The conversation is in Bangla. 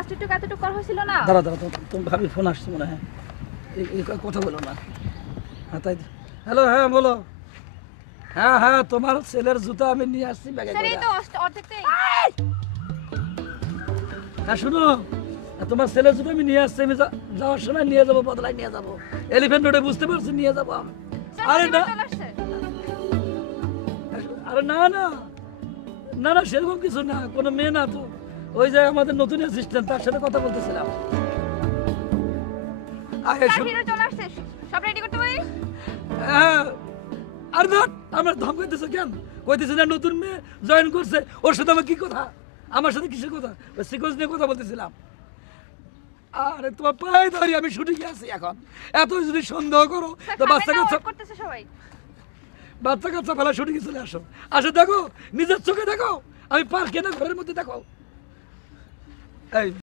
কাজটুকু এতটুকু করা হয়েছিল না। দাঁড়া দাঁড়া, তোমার ভাবির ফোন আসছে মনে হয়। এই কথা বলো না। হ্যাঁ তাই। হ্যালো, হ্যাঁ বলো। হ্যাঁ হ্যাঁ, তোমার ছেলের জুতা আমি নিয়ে আসছি ব্যাগে স্যার করে। এই তো অর্ধেকটাই। হ্যাঁ শুনো, তোমার ছেলের জুতো আমি নিয়ে আসছি। আমি যাওয়ার সময় নিয়ে যাবো, বদলায় নিয়ে যাবো। এলিফ্যান্ট রোডে বুঝতে পারছি, নিয়ে যাবো আমি। আরে না, আরে না না না না, সেরকম কিছু না, কোনো মেয়ে না তো। ওই যে আমাদের নতুন অ্যাসিস্ট্যান্ট, তার সাথে কথা বলতেছিলাম। সব রেডি করতে পারি? হ্যাঁ, আর না, আমার ধম কইতেছে কেন? কইতেছে না নতুন মেয়ে জয়েন করছে, ওর সাথে আমার কি কথা? আমার সাথে কিসের কথা? সিকোয়েন্স নিয়ে কথা বলতেছিলাম। আরে তোমার পায়ে ধরি, আমি শুটিংয়ে আছি এখন। এত যদি সন্দেহ করো তো বাচ্চা কাচ্চা করতেছে সবাই। বাচ্চা কাচ্চা ফেলা শুটিংয়ে চলে আসো। আসো দেখো, নিজের চোখে দেখো, আমি পার্কে না ঘরের মধ্যে দেখো। এই